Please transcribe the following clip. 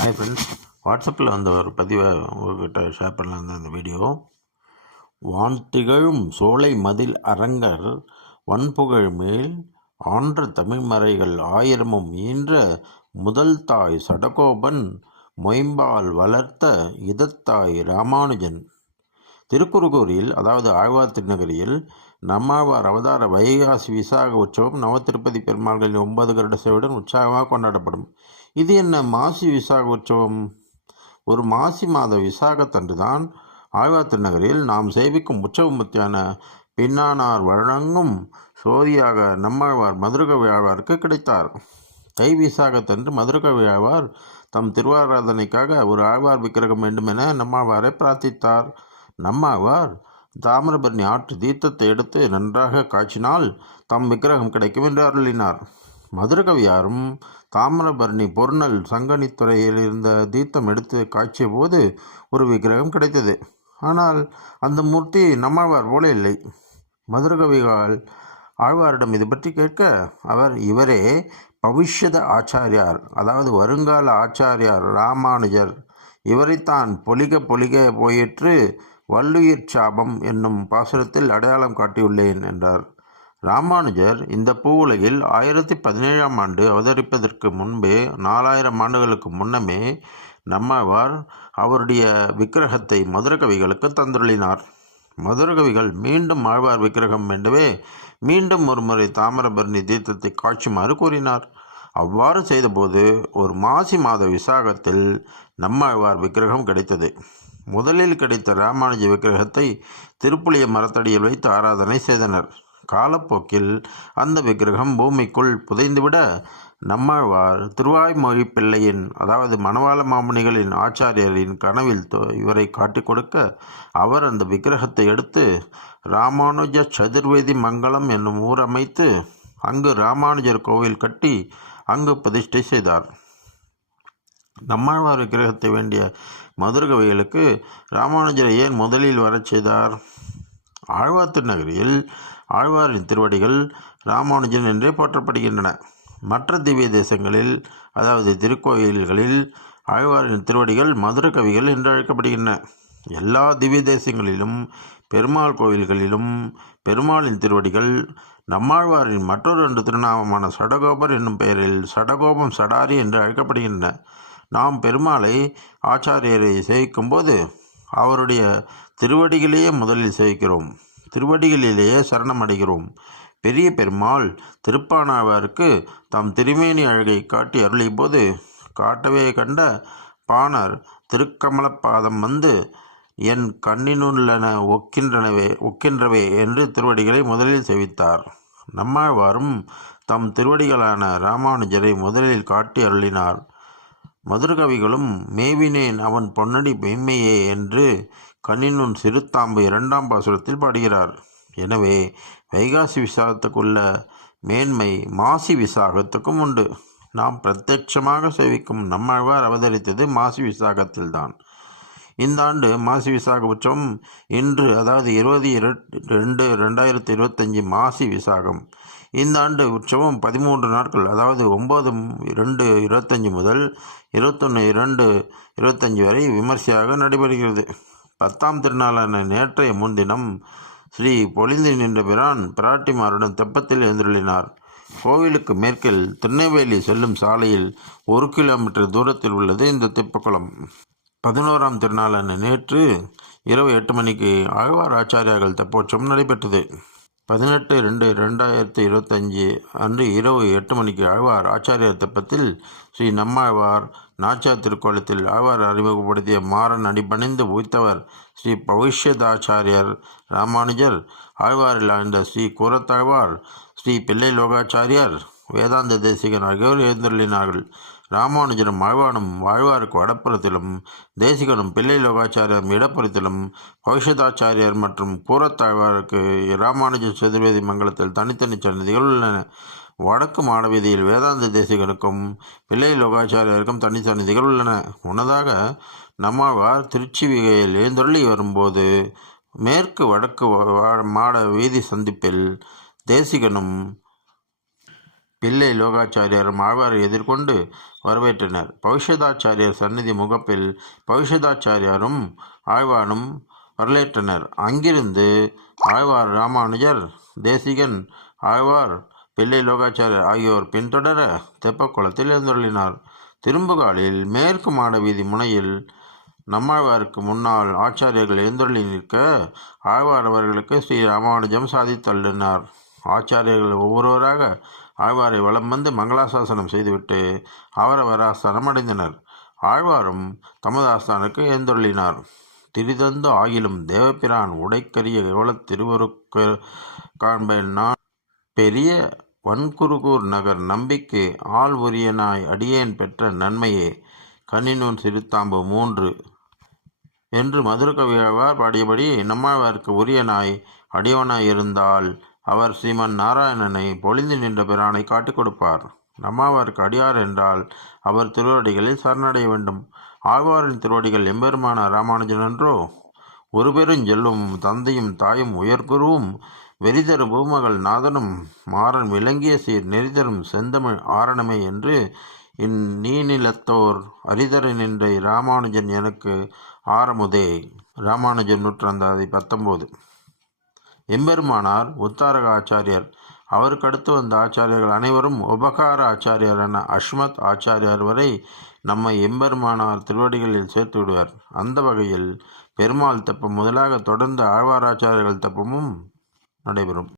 Hi friends வாட்ஸ்அப்பில் வந்த ஒரு பதிவை உங்கள்கிட்ட ஷேர் பண்ணலாம் தான் இந்த வீடியோ வான் திகழும் சோலை மதில் அரங்கர் வன்புகழ் மேல் ஆன்ற தமிழ்மறைகள் ஆயிரமும் ஈன்ற முதல் தாய் சடகோபன் மொயம்பால் வளர்த்த இதத்தாய் ராமானுஜன். திருக்குறுகூரில் அதாவது ஆழ்வார் திருநகரியில் நம்மாழ்வார் அவதார வைகாசி விசாக உற்சவம் நவத்திருப்பதி பெருமாள்களின் ஒன்பது கருட சேவையுடன் உற்சாகமாக கொண்டாடப்படும். இது என்ன மாசி விசாக உற்சவம்? ஒரு மாசி மாத விசாகத்தன்று தான் ஆழ்வார் திருநகரில் நாம் சேவிக்கும் உற்சவமூர்த்தியான பின்னானார் வழங்கும் சோதியாக நம்மாழ்வார் மதுரகவி ஆழ்வாருக்கு கிடைத்தார். தை விசாகத்தன்று மதுரகவி ஆழ்வார் தம் திருவாராதனைக்காக ஒரு ஆழ்வார் விக்கிரகம் வேண்டுமென நம்மாழ்வாரை பிரார்த்தித்தார். நம்மாழ்வார் தாமிரபரணி ஆற்று தீர்த்தத்தை எடுத்து நன்றாக காய்ச்சினால் தம் விக்கிரகம் கிடைக்கும் என்று அருளினார். மதுரகவியாரும் தாமிரபரணி பொருநல் சங்கனித்துறையில் இருந்த தீர்த்தம் எடுத்து காய்ச்சிய போது ஒரு விக்கிரகம் கிடைத்தது. ஆனால் அந்த மூர்த்தி நம்மாழ்வார் போல இல்லை. மதுரகவியால் ஆழ்வாரிடம் இது பற்றி கேட்க அவர் இவரே பவிஷ்யத ஆச்சாரியார் அதாவது வருங்கால ஆச்சாரியார் ராமானுஜர். இவரைத்தான் பொலிக பொலிக போயிற்று. வள்ளுயிர் சாபம் என்னும் பாசுரத்தில் அடையாளம் காட்டியுள்ளேன் என்றார். ராமானுஜர் இந்த பூவுலகில் ஆயிரத்தி பதினேழாம் ஆண்டு அவதரிப்பதற்கு முன்பே நாலாயிரம் ஆண்டுகளுக்கு முன்னமே நம்மவார் அவருடைய விக்கிரகத்தை மதுரகவிகளுக்கு தந்துள்ளினார் மதுரகவிகள் மீண்டும் ஆழ்வார் விக்கிரகம் வேண்டவே மீண்டும் ஒருமுறை தாமிரபரணி தீர்த்தத்தை காய்ச்சுமாறு கூறினார். அவ்வாறு செய்தபோது ஒரு மாசி மாத விசாகத்தில் நம்மாழ்வார் விக்கிரகம் கிடைத்தது. முதலில் கிடைத்த ராமானுஜ விக்கிரகத்தை திருப்புளிய மரத்தடியில் வைத்து ஆராதனை செய்தனர். காலப்போக்கில் அந்த விக்கிரகம் பூமிக்குள் புதைந்துவிட நம்மாழ்வார் திருவாய்மொழி பிள்ளையின் அதாவது மணவாள மாமுனிகளின் ஆச்சாரியரின் கனவில் தொ- இவரை காட்டிக் கொடுக்க அவர் அந்த விக்கிரகத்தை எடுத்து ராமானுஜ சதுர்வேதி மங்கலம் என்னும் ஊர் அமைத்து அங்கு ராமானுஜர் கோவில் கட்டி அங்கு பிரதிஷ்டை செய்தார். நம்மாழ்வார் விக்கிரகத்தை வேண்டிய மதுரகவிகளுக்கு ராமானுஜரை ஏன் முதலில் வரச் செய்தார்? ஆழ்வார் நகரில் ஆழ்வாரின் திருவடிகள் ராமானுஜன் என்றே போற்றப்படுகின்றன. மற்ற திவ்ய தேசங்களில் அதாவது திருக்கோயில்களில் ஆழ்வாரின் திருவடிகள் மதுர கவிகள் என்று அழைக்கப்படுகின்றன. எல்லா திவ்ய தேசங்களிலும் பெருமாள் கோயில்களிலும் பெருமாளின் திருவடிகள் நம்மாழ்வாரின் மற்றொரு ரெண்டு திருநாமமான சடகோபர் என்னும் பெயரில் சடகோபம் சடாரி என்று அழைக்கப்படுகின்றன. நாம் பெருமாளை ஆச்சாரியரை சேவிக்கும்போது அவருடைய திருவடிகளையே முதலில் சேவிக்கிறோம். திருவடிகளிலேயே சரணமடைகிறோம். பெரிய பெருமாள் திருப்பானாவாருக்கு தம் திருமேனி அழகை காட்டி அருளிய போது காட்டவே கண்ட பாணர் திருக்கமலப்பாதம் வந்து என் கண்ணினுள்ளன ஒக்கின்றனவே ஒக்கின்றவே என்று திருவடிகளை முதலில் செவித்தார். நம்மாழ்வாரும் தம் திருவடிகளான ராமானுஜரை முதலில் காட்டி அருளினார். மதுரகவிகளும் மேவினேன் அவன் பொன்னடி மெய்மையே என்று கண்ணினுன் சிறுத்தாம்பு இரண்டாம் பாசுரத்தில் பாடுகிறார். எனவே வைகாசி விசாகத்துக்குள்ள மேன்மை மாசி விசாகத்துக்கும் உண்டு. நாம் பிரத்யட்சமாக சேவிக்கும் நம்மாழ்வார் அவதரித்தது மாசி விசாகத்தில்தான். இந்த ஆண்டு மாசி விசாக உற்சவம் இன்று அதாவது இருபது ரெண்டு ரெண்டாயிரத்தி இருபத்தஞ்சி மாசி விசாகம். இந்த ஆண்டு உற்சவம் பதிமூன்று நாட்கள் அதாவது ஒம்பது ரெண்டு இருபத்தஞ்சி முதல் இருபத்தொன்று இரண்டு இருபத்தஞ்சி வரை விமர்சையாக நடைபெறுகிறது. பத்தாம் திருநாளான நேற்றைய முன்தினம் ஸ்ரீ பொழிந்து நின்ற பிரான் பிராட்டிமாருடன் தெப்பத்தில் எழுந்துள்ளினார் கோவிலுக்கு மேற்கில் திருநெல்வேலி செல்லும் சாலையில் ஒரு கிலோமீட்டர் தூரத்தில் உள்ளது இந்த தெப்பக்குளம். பதினோராம் திருநாளான நேற்று இரவு எட்டு மணிக்கு ஆழ்வார் ஆச்சாரியார்கள் தெப்போற்சவம் நடைபெற்றது. பதினெட்டு ரெண்டு ரெண்டாயிரத்தி இருபத்தஞ்சி அன்று இரவு எட்டு மணிக்கு ஆழ்வார் ஆச்சாரியர் தெப்பத்தில் ஸ்ரீ நம்மாழ்வார் நாச்சார் திருக்கோலத்தில் ஆழ்வார் அறிமுகப்படுத்திய மாறன் அடிபணிந்து உய்த்தவர் ஸ்ரீ பவிஷ்யதாச்சாரியர் ராமானுஜர். ஆழ்வாரில் ஆழ்ந்த ஸ்ரீ கூரத்தாழ்வார் ஸ்ரீ பிள்ளை லோகாச்சாரியார் வேதாந்த தேசிகன் ஆகியோர் எழுந்துள்ளினார்கள் ராமானுஜரும் ஆழ்வானும் வாழ்வாருக்கு வடப்புறத்திலும் தேசிகனும் பிள்ளை லோகாச்சாரியரும் இடப்புறத்திலும் பௌஷதாச்சாரியார் மற்றும் கூரத்தாழ்வாருக்கு ராமானுஜ சதுர்வேதி மங்கலத்தில் தனித்தனி சன்னதிகள் உள்ளன. வடக்கு மாடவீதியில் வேதாந்த தேசிகனுக்கும் பிள்ளை லோகாச்சாரியாருக்கும் தனி சன்னதிகள் உள்ளன. முன்னதாக நம்மாழ்வார் திருச்சிவிகையில் எழுந்தருளி வரும்போது மேற்கு வடக்கு வா- மாட வீதி சந்திப்பில் தேசிகனும் பிள்ளை லோகாச்சாரியாரும் ஆழ்வாரை எதிர்கொண்டு வரவேற்றனர். பவிஷதாச்சாரியர் சந்நிதி முகப்பில் பவிஷதாச்சாரியாரும் ஆழ்வானும் வரலேற்றனர் அங்கிருந்து ஆழ்வார் ராமானுஜர் தேசிகன் ஆழ்வார் பிள்ளை லோகாச்சாரியர் ஆகியோர் பின்தொடர தெப்பக்குளத்தில் எழுந்துள்ளினார் திரும்புகாலில் மேற்கு மாட வீதி முனையில் நம்மாழ்வாருக்கு முன்னால் ஆச்சாரியர்கள் எழுந்தருளி நிற்க ஆழ்வார் அவர்களுக்கு ஸ்ரீ ராமானுஜம் சாதித்தள்ளினார். ஆச்சாரியர்கள் ஒவ்வொருவராக ஆழ்வாரை வலம் வந்து மங்களாசாசனம் செய்துவிட்டு அவரவர் ஆஸ்தானம் அடைந்தனர் ஆழ்வாரும் தமது ஆஸ்தானுக்கு எழுந்தொள்ளினார் திரிதந்து ஆகிலும் தேவபிரான் உடைக்கரிய எவ்வளவு திருவருக்கு காண்பேன் நான் பெரிய வன்குருகூர் நகர் நம்பிக்கை ஆள் உரியனாய் அடியேன் பெற்ற நன்மையே. கண்ணினூன் சிறுத்தாம்பு மூன்று. என்று மதுரகவியாழ்வார் பாடியபடி நம்மாழ்வார்க்கு உரியனாய் அடியவனாய் இருந்தால் அவர் ஸ்ரீமன் நாராயணனை பொழிந்து நின்ற பிரானை காட்டிக் கொடுப்பார். நம்மாவாருக்கு அடியார் என்றால் அவர் திருவடிகளில் சரணடைய வேண்டும். ஆழ்வாரின் திருவடிகள் எம்பெருமான ராமானுஜன் என்றோ? ஒரு பெருஞ்செல்லும் தந்தையும் தாயும் உயர்குருவும் வெறிதரு பூமகள் நாதனும் மாறன் விளங்கிய சீர் நெறிதரும் செந்தமிழ் ஆரணமே என்று இந்நீநிலத்தோர் அரிதரு நின்ற ராமானுஜன் எனக்கு ஆரமுதே. ராமானுஜன் நூற்றாந்தாதி பத்தொம்போது எம்பெருமானார் உத்தாரக ஆச்சாரியர். அவருக்கு அடுத்து வந்த ஆச்சாரியர்கள் அனைவரும் உபகார ஆச்சாரியர் என ஆச்சாரியார் வரை நம்மை எம்பெருமானார் திருவடிகளில் சேர்த்து விடுவார். அந்த வகையில் பெருமாள் தப்பம் முதலாக தொடர்ந்து ஆழ்வாராச்சாரியர்கள் தப்பமும் நடைபெறும்.